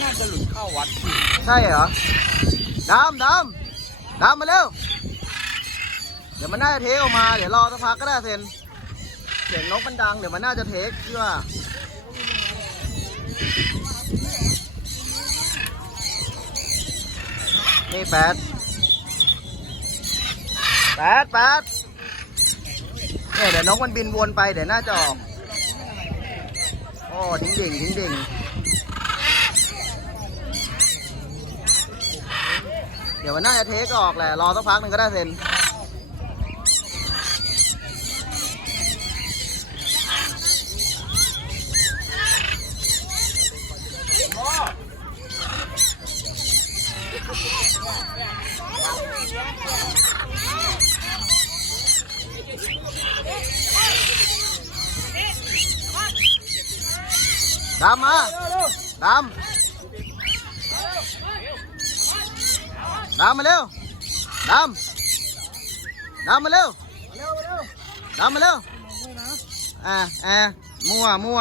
ง่ายจะหลุดเข้าวัดใช่เหรอดำดำดำมาเร็ว เดี๋ยวมันน่าจะเทคออกมา เดี๋ยวรอสักพักก็ได้เซนเสียงนกมันดัง เดี๋ยวมันน่าจะเทคพี่ว่านี่แปดแปดแปดเนี่ยเดี๋ยวนกมันบินวนไป เดี๋ยวน่าจะออกโอ้ทิ้งดิ่งทิ้งดิ่ง ดี๋ยวมันน่าจะเทคออกแหละ รอสักพักหนึ่งก็ได้เซนดำมาดำ ดำมาเร็วดำดำมาเร็วดำมาเร็วอ่าอ่ามั่วมั่ว